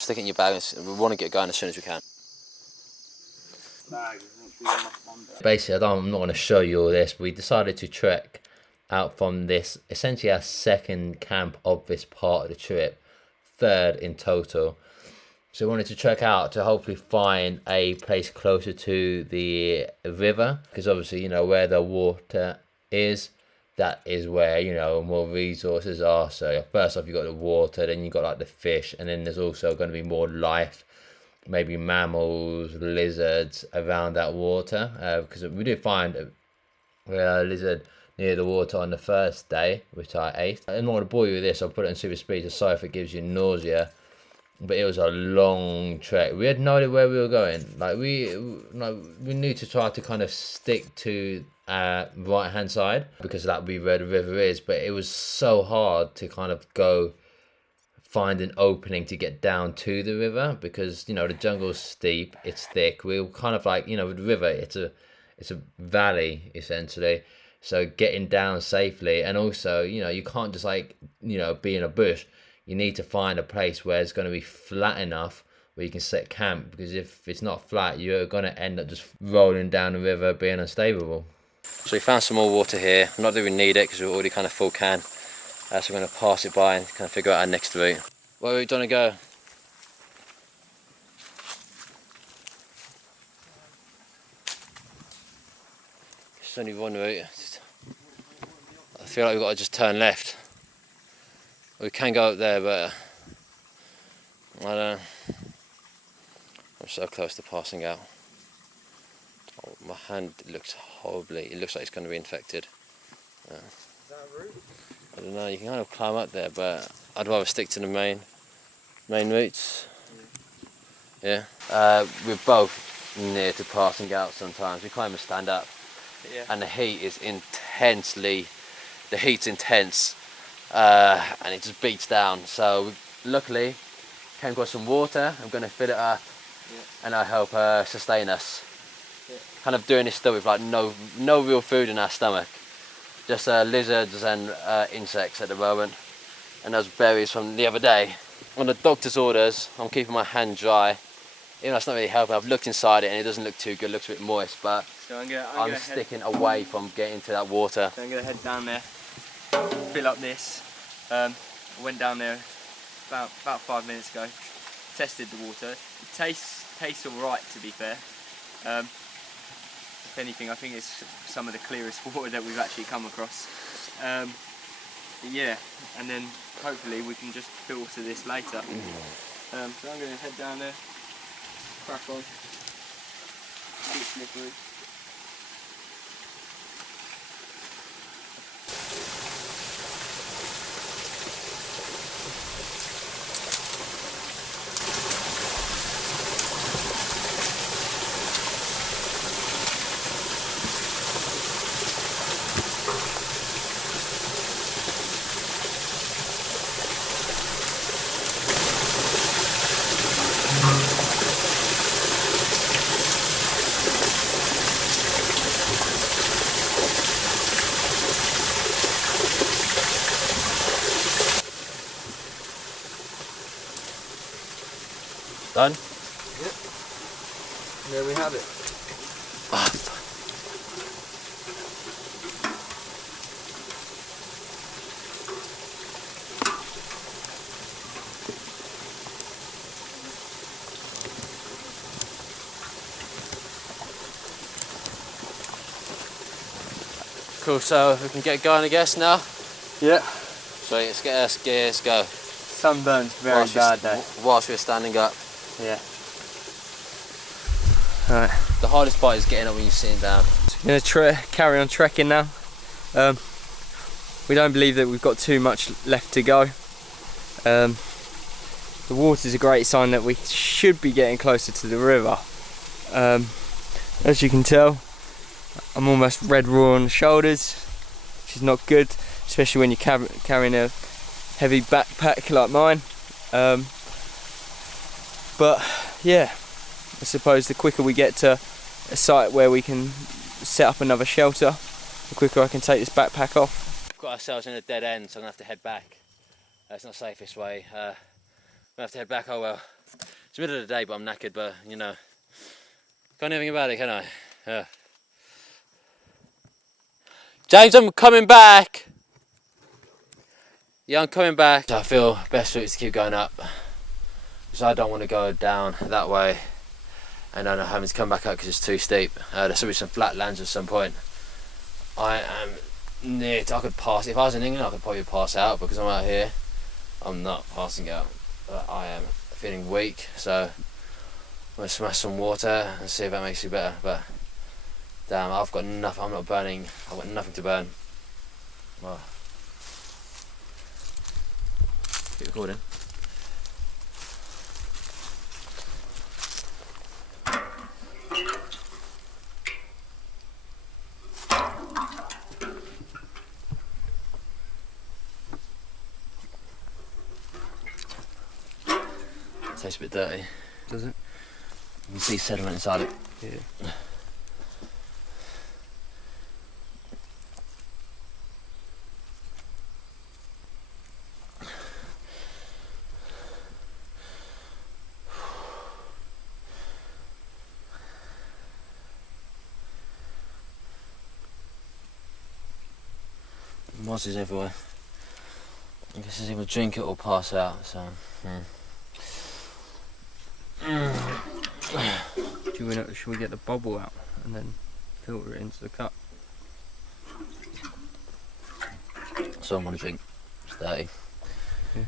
Stick it in your bag. We want to get going as soon as we can. Basically, I'm not going to show you all this. We decided to trek out from this, essentially our second camp of this part of the trip, third in total. So we wanted to trek out to hopefully find a place closer to the river, because obviously, you know, where the water is, that is where, you know, more resources are. So first off, you got the water, then you got like the fish, and then there's also going to be more life, maybe mammals, lizards around that water, because we did find a lizard near the water on the first day, which I ate. I'm not going to bore you with this. I'll put it in super speed, so sorry if it gives you nausea. But it was a long trek. We had no idea where we were going. Like we need to try to kind of stick to right hand side, because that would be where the river is. But it was so hard to kind of go find an opening to get down to the river, because, you know, the jungle's steep, it's thick. We were kind of like, you know, with the river, it's a valley essentially. So getting down safely, and also, you know, you can't just like, you know, be in a bush. You need to find a place where it's going to be flat enough where you can set camp, because if it's not flat, you're going to end up just rolling down the river, being unstable. So we found some more water here. Not that we need it, because we're already kind of full can. So we're going to pass it by and kind of figure out our next route. Where are we going to go? There's only one route. I feel like we've got to just turn left. We can go up there, but I don't know. I'm so close to passing out. Oh, my hand looks horribly. It looks like it's going to be infected. Is that a route? I don't know. You can kind of climb up there, but I'd rather stick to the main routes. Yeah. We're both near to passing out sometimes. We can't even stand up. Yeah. And the heat is the heat's intense. And it just beats down. So we luckily came across some water. I'm going to fill it up, and I help sustain us. Kind of doing this still with like no real food in our stomach, just lizards and insects at the moment, and those berries from the other day. On the doctor's orders, I'm keeping my hand dry. Even though it's not really helping, I've looked inside it and it doesn't look too good. It looks a bit moist, but so I'm sticking away from getting to that water. So I'm going to head down there, fill up this. I went down there about 5 minutes ago, tested the water. It tastes alright, to be fair. If anything, I think it's some of the clearest water that we've actually come across. Yeah, and then hopefully we can just filter this later. So I'm going to head down there, crack on, a bit slippery. Done? Yep. There we have it. Cool, so we can get going, I guess, now? Yeah. So let's go. Sunburn's very bad though. Whilst we're standing up. Yeah. Alright. The hardest part is getting up when you're sitting down. So we're going to carry on trekking now. We don't believe that we've got too much left to go. The water's a great sign that we should be getting closer to the river. As you can tell, I'm almost red raw on the shoulders, which is not good, especially when you're carrying a heavy backpack like mine. But yeah, I suppose the quicker we get to a site where we can set up another shelter, the quicker I can take this backpack off. We've got ourselves in a dead end, so I'm going to have to head back. It's not safe this way. I'm going to have to head back, oh well. It's the middle of the day, but I'm knackered, but you know, can't do anything about it, can I? Yeah. James, I'm coming back! Yeah, I'm coming back. I feel best for it to keep going up. So I don't want to go down that way and then having to come back up because it's too steep. There's will be some flat lands at some point. I am near I could pass. If I was in England, I could probably pass out because I'm out here. I'm not passing out, but I am feeling weak, so I'm going to smash some water and see if that makes you better. But damn, I've got nothing. I'm not burning. I've got nothing to burn. Well, keep recording. Tastes a bit dirty. Does it? You can see sediment inside it. Yeah. Moss is everywhere. I guess it's either drink it or pass out, so. Should we get the bubble out and then filter it into the cup? So I'm gonna drink. It's dirty. Yeah.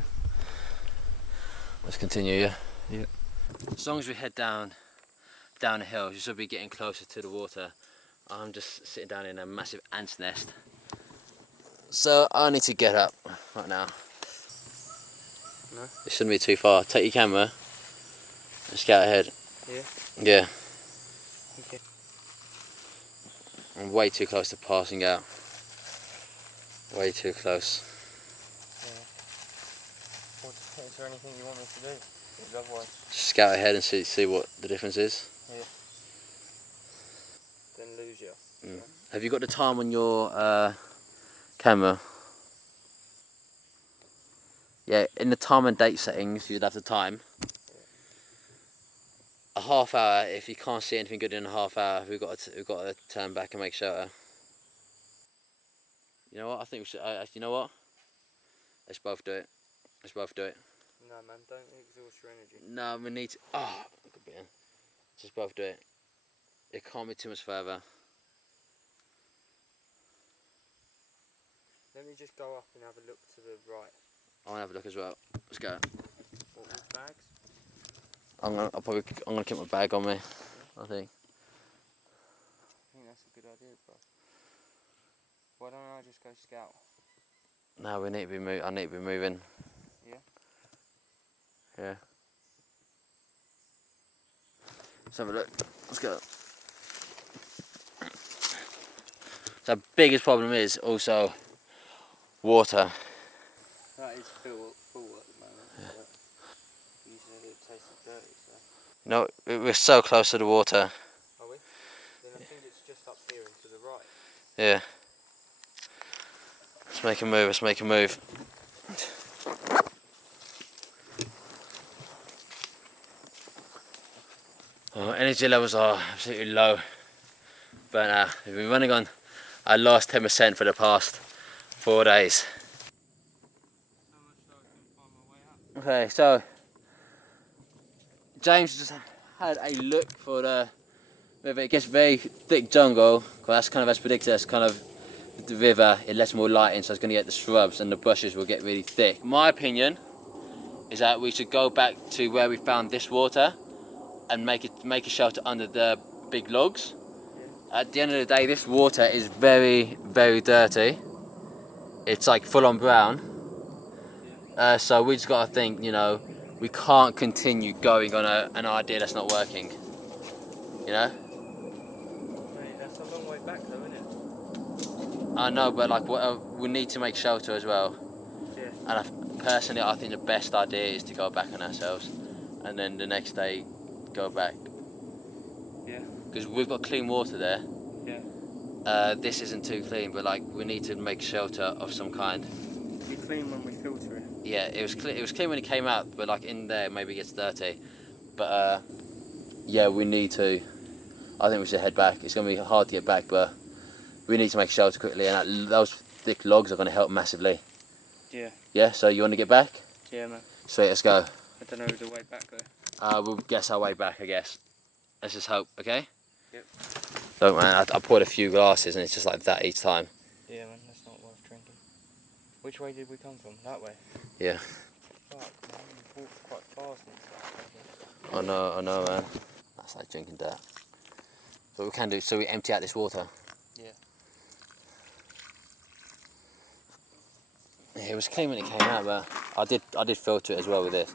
Let's continue, yeah? Yeah. As long as we head down the hill, you should be getting closer to the water. I'm just sitting down in a massive ant's nest. So I need to get up right now. No? It shouldn't be too far. Take your camera and scout ahead. Yeah? Yeah. Okay. I'm way too close to passing out. Way too close. Yeah. Is there anything you want me to do? Because otherwise... Just scout ahead and see what the difference is. Yeah. Then lose you. Mm. Have you got the time on your camera? Yeah, in the time and date settings, you'd have the time. A half hour. If you can't see anything good in a half hour, we've got to turn back and make shelter. You know what? I think we should. You know what? Let's both do it. Let's both do it. No, man, don't exhaust your energy. No, we need to. Oh, look a bit. Just both do it. It can't be too much further. Let me just go up and have a look to the right. I want to have a look as well. Let's go. What, with bags? I'm gonna keep my bag on me. I think. I think that's a good idea, bro. Why don't I just go scout? No, we need to be I need to be moving. Yeah? Yeah. Let's have a look. Let's go. So the biggest problem is also water. That is full at the moment. Yeah. You said it tasted dirty, so... No, we're so close to the water. Are we? Then I think it's just up here and to the right. Yeah. Let's make a move, let's make a move. Oh, energy levels are absolutely low. But we've been running on our last 10% for the past 4 days. Okay, so James just had a look for the river. It gets very thick jungle, because that's kind of as predicted. That's kind of the river. It lets more light in, so it's going to get the shrubs and the bushes will get really thick. My opinion is that we should go back to where we found this water and make a shelter under the big logs. At the end of the day, this water is very, very dirty. It's like full on brown. So we just got to think, you know, we can't continue going on an idea that's not working. You know? Mate, that's a long way back though, isn't it? I know, but like we need to make shelter as well. Yeah. And personally, I think the best idea is to go back on ourselves, and then the next day go back. Yeah. Because we've got clean water there. Yeah. This isn't too clean, but like we need to make shelter of some kind. It'll be clean when we filter it. Yeah, it was clean when it came out, but like in there maybe it gets dirty. But yeah, we need to. I think we should head back. It's going to be hard to get back, but we need to make a shelter quickly, and those thick logs are going to help massively. Yeah. Yeah. So you want to get back? Yeah, man. Sweet. Let's go. I don't know the way back though. We'll guess our way back, I guess. Let's just hope. Okay. Yep. Look, man, I poured a few glasses, and it's just like that each time. Yeah, man. That's not worth drinking. Which way did we come from? That way. Yeah. Fuck, man. We walked quite fast and stuff. I know, man. That's like drinking dirt. But we can do, so we empty out this water. Yeah. Yeah, it was clean when it came out, but I did filter it as well with this.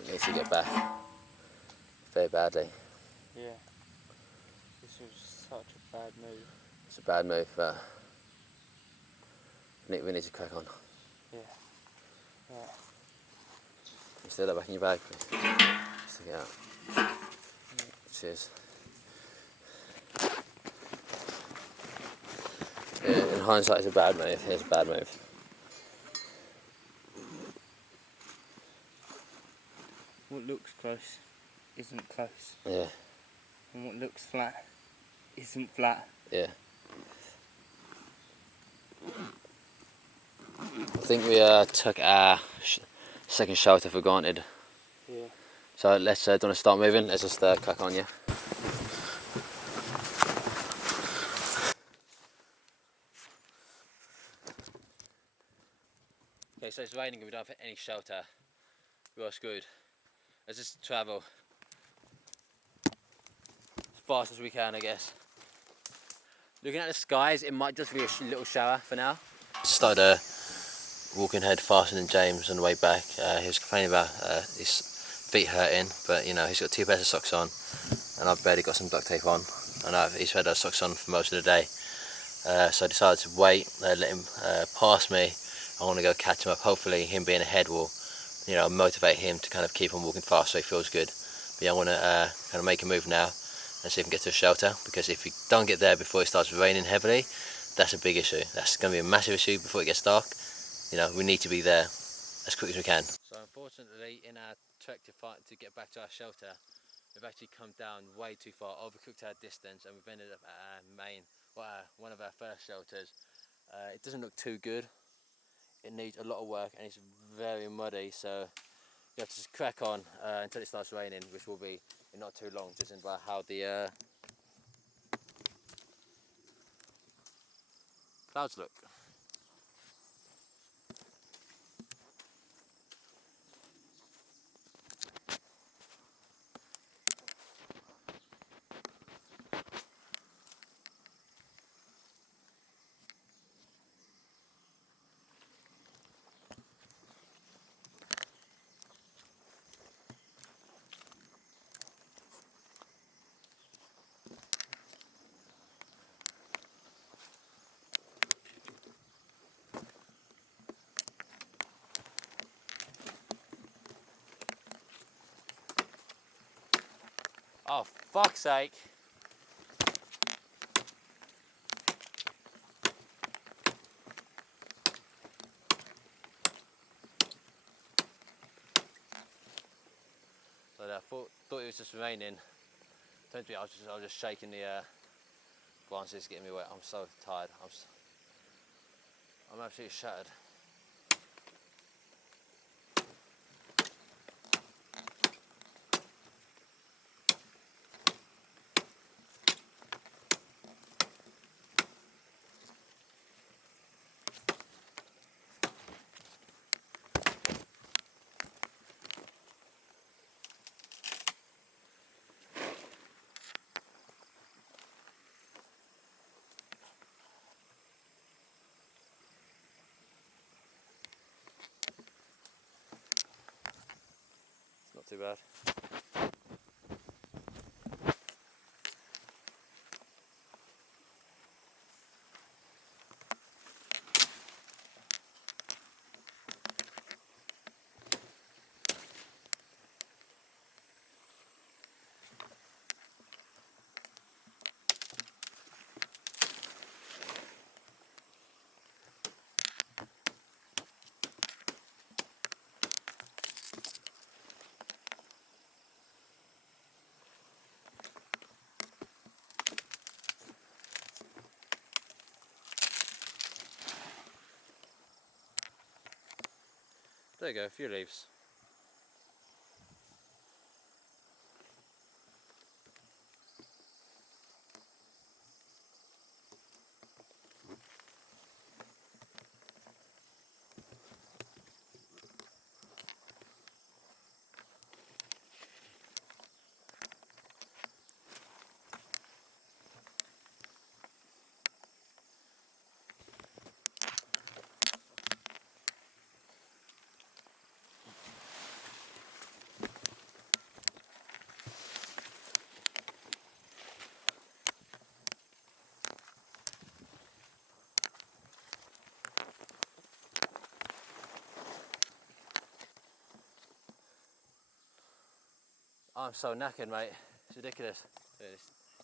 We need to get back very badly. Yeah. This was such a bad move. It's a bad move, but we need to crack on. Yeah. Yeah. Can you still that back in your bag, please? Stick it out. Yeah. Cheers. Yeah, in hindsight, it's a bad move. It's a bad move. What looks close isn't close. Yeah. And what looks flat isn't flat. Yeah. I think we took our second shelter for granted. Yeah. So let's, do you want to start moving? Let's just crack on, yeah? Okay, so it's raining and we don't have any shelter. We are screwed. Let's just travel as fast as we can, I guess. Looking at the skies, it might just be a little shower for now. Just started walking head faster than James on the way back. He was complaining about his feet hurting, but you know, he's got 2 pairs of socks on, and I've barely got some duct tape on, and he's had those socks on for most of the day. So I decided to wait, let him pass me. I want to go catch him up. Hopefully him being ahead will, you know, motivate him to kind of keep on walking fast so he feels good. But yeah, I want to kind of make a move now and see if we can get to a shelter, because if we don't get there before it starts raining heavily, that's a big issue. That's going to be a massive issue before it gets dark. You know, we need to be there as quick as we can. So unfortunately, in our trek to get back to our shelter, we've actually come down way too far, overcooked our distance, and we've ended up at our one of our first shelters. It doesn't look too good. It needs a lot of work and it's very muddy, so you have to just crack on until it starts raining, which will be in not too long, judging by how the clouds look. Oh, fuck's sake. So I thought it was just raining. Turned to be, I was just shaking the branches getting me wet. I'm so tired. I'm absolutely shattered. Not too bad. There you go, a few leaves. I'm so knackered, mate. It's ridiculous.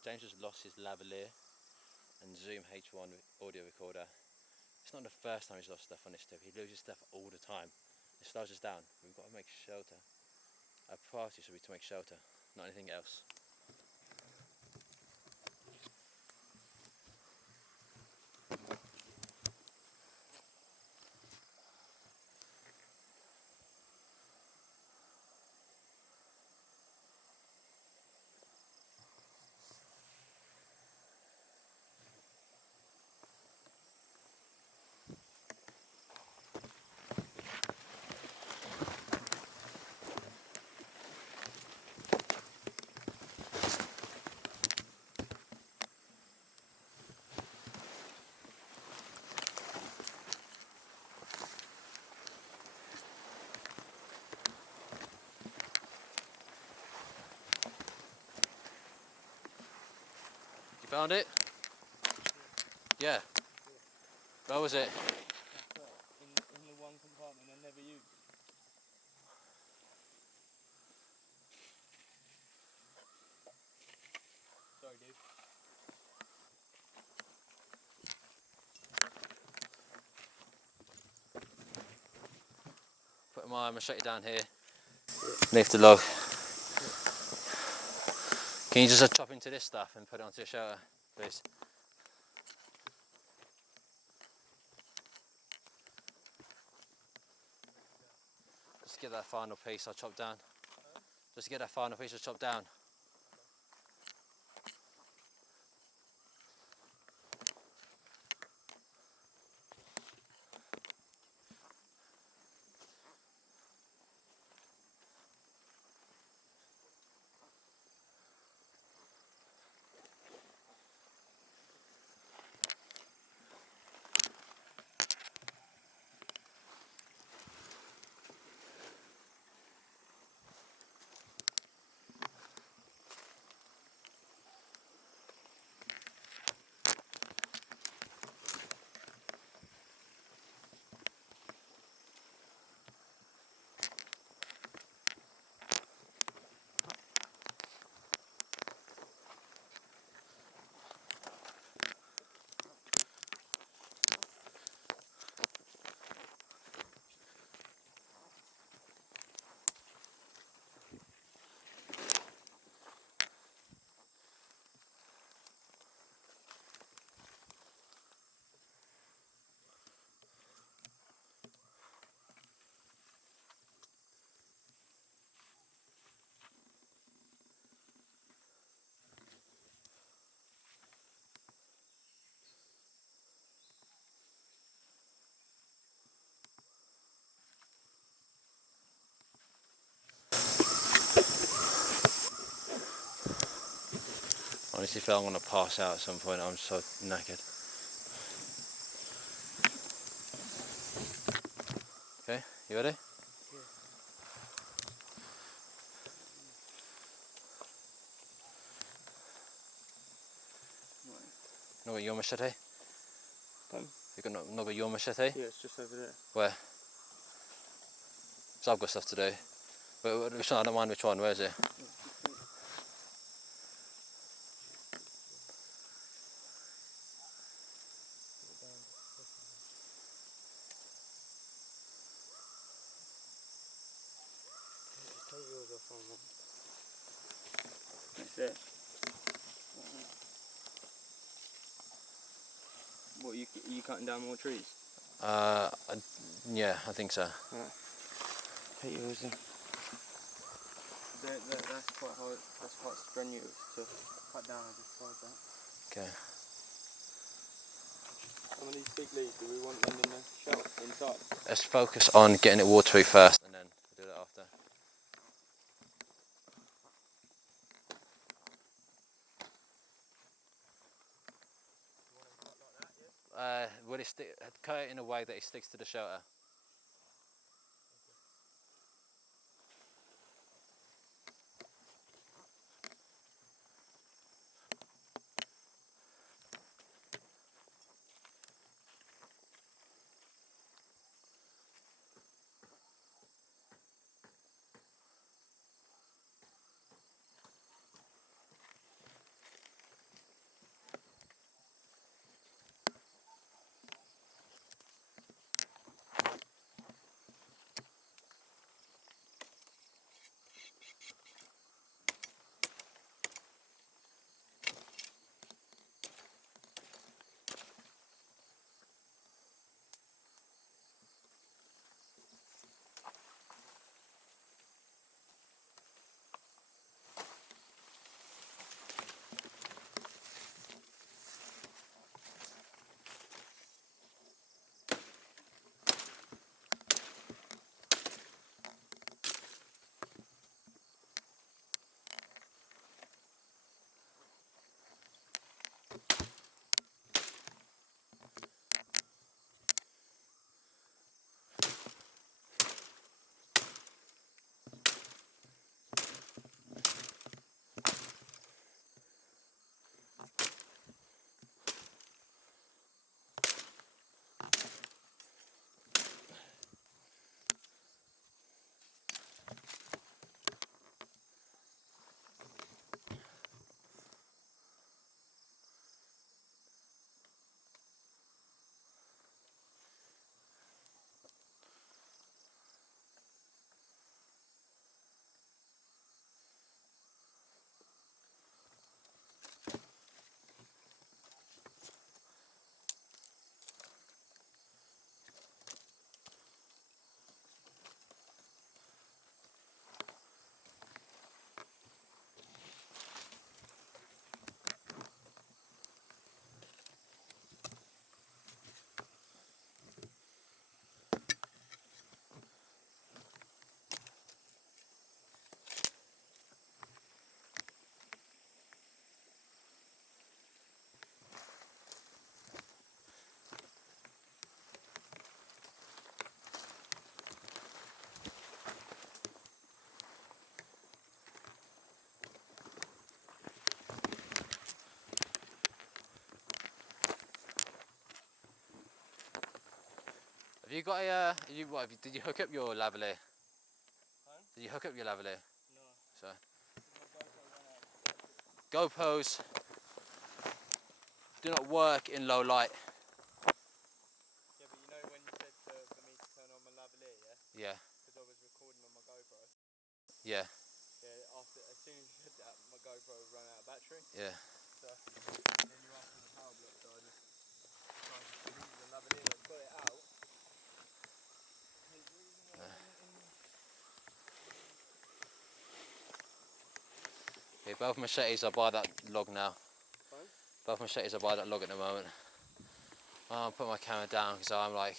James just lost his lavalier and Zoom H1 audio recorder. It's not the first time he's lost stuff on this trip. He loses stuff all the time. It slows us down. We've got to make shelter. Our priority should be to make shelter, not anything else. You found it? Yeah. Where was it? In the one compartment I never used. Sorry, dude. Put my machete down here. Lift the log. Can you just chop into this stuff and put it onto your shelter, please? Just get that final piece I chopped down. Just get that final piece I chopped down. Honestly feel I'm going to pass out at some point. I'm so knackered. Okay, you ready? Yeah. No, got your machete? Pardon? You got no got your machete? Yeah, it's just over there. Where? So I've got stuff to do. But which one? I don't mind which one. Where is it? Take yours off on one. That's it. What, you cutting down more trees? Yeah, I think so. Right. petioles in. That's quite hard. That's quite strenuous to cut down. I just tried that. Okay. Some of these big leaves, do we want them in the shelf inside? Let's focus on getting it watery first, and then we'll do that after. Will it stick? Cut it in a way that it sticks to the shelter. Have you got a? Did you hook up your lavalier? Huh? Did you hook up your lavalier? No. So. GoPros do not work in low light. Yeah, but you know when you said for me to turn on my lavalier, Yeah. yeah? Because I was recording on my GoPro. Yeah. Yeah, as soon as you said that, my GoPro ran out of battery. Yeah. So, then you asked for the power block, so I just tried to delete the lavalier, but got it out. Okay, both machetes are by that log now. Fine. Both machetes are by that log at the moment. I'll put my camera down because I'm like,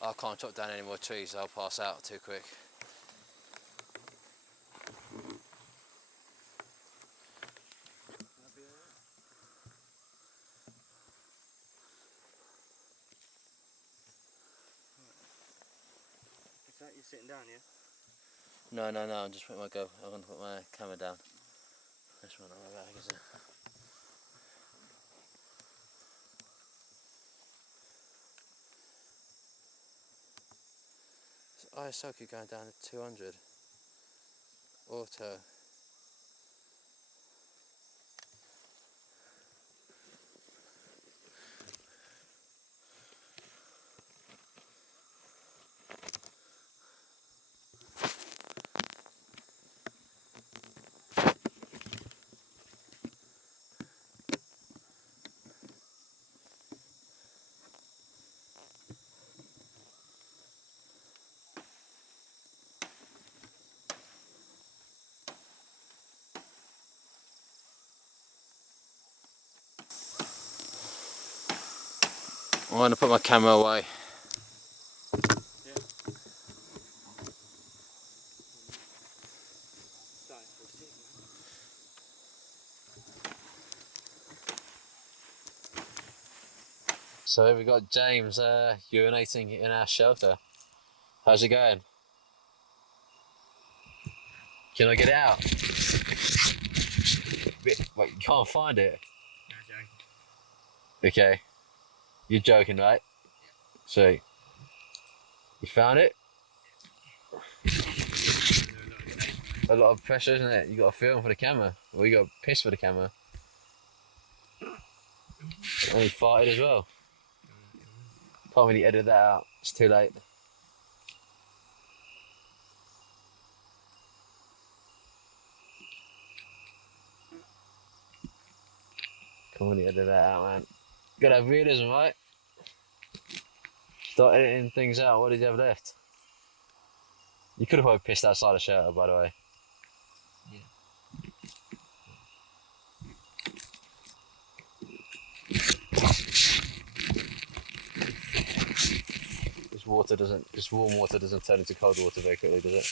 I can't chop down any more trees, I'll pass out too quick. That'll be alright. Is that you sitting down, yeah? No, I'm just putting I'm gonna put my camera down. This one on my back, is it? ISO keep going down to 200. Auto. I'm going to put my camera away. So here we got James urinating in our shelter. How's it going? Can I get it out? Wait, you can't find it? Okay. You're joking, right? So, you found it? A lot of pressure, isn't it? You got to film for the camera, or you got to piss for the camera. And he farted as well. Can't really edit that out. It's too late. Can't really edit that out, man. Gotta have realism, right? Start editing things out. What did you have left? You could have probably pissed outside the shelter, by the way. This warm water doesn't turn into cold water very quickly, does it?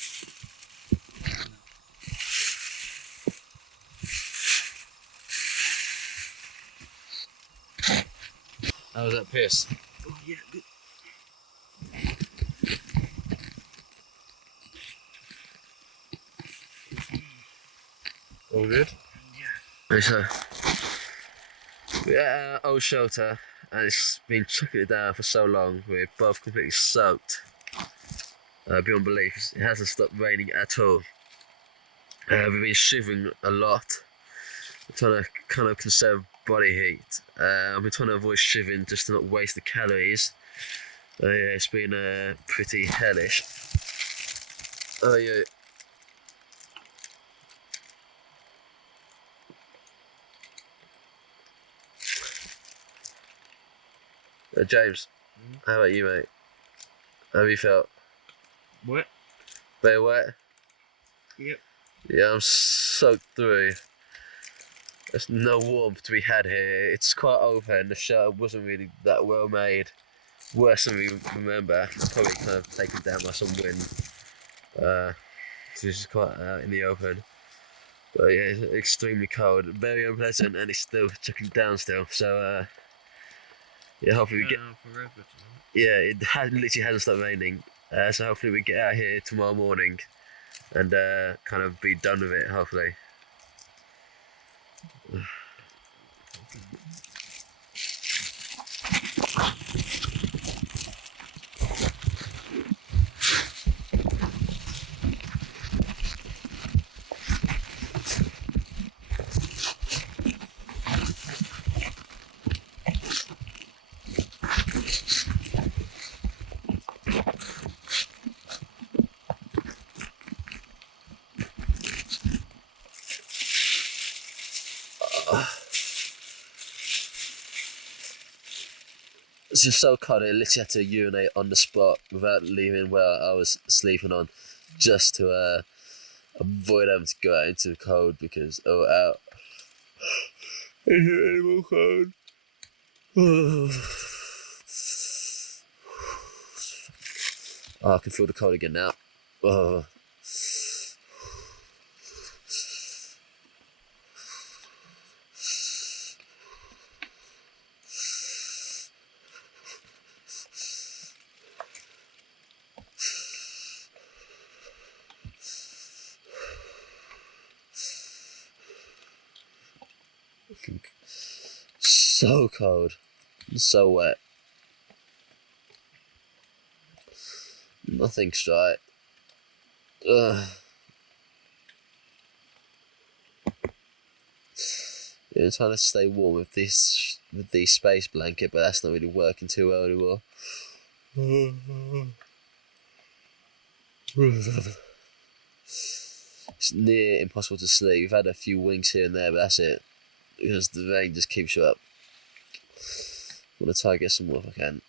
How was that piss? Oh yeah, good. All good? Yeah. So, we're at our old shelter and it's been chucking it down for so long. We're both completely soaked. Beyond belief, it hasn't stopped raining at all. We've been shivering a lot. We're trying to kind of conserve body heat. I've been trying to avoid shivering just to not waste the calories. Yeah, it's been pretty hellish. Oh yeah. James, how about you, mate? How have you felt? Wet? Very wet? Yep. Yeah, I'm soaked through. There's no warmth to be had here. It's quite open. The shelter wasn't really that well made. Worse than we remember. Probably kind of taken down by some wind. So this is quite out in the open. But yeah, it's extremely cold. Very unpleasant, and it's still chucking down still. So yeah, hopefully we get. Yeah, it literally hasn't stopped raining. So hopefully we get out here tomorrow morning and kind of be done with it, hopefully. It's just so cold, I literally had to urinate on the spot without leaving where I was sleeping on, just to avoid having to go out into the cold because, out. Is it any more cold? Oh, I can feel the cold again now. Oh. So cold, so wet. Nothing's right. Ugh. Yeah, I'm trying to stay warm with the space blanket, but that's not really working too well anymore. It's near impossible to sleep. We've had a few winks here and there, but that's it. Because the rain just keeps you up. I'm gonna try and get some more if I can.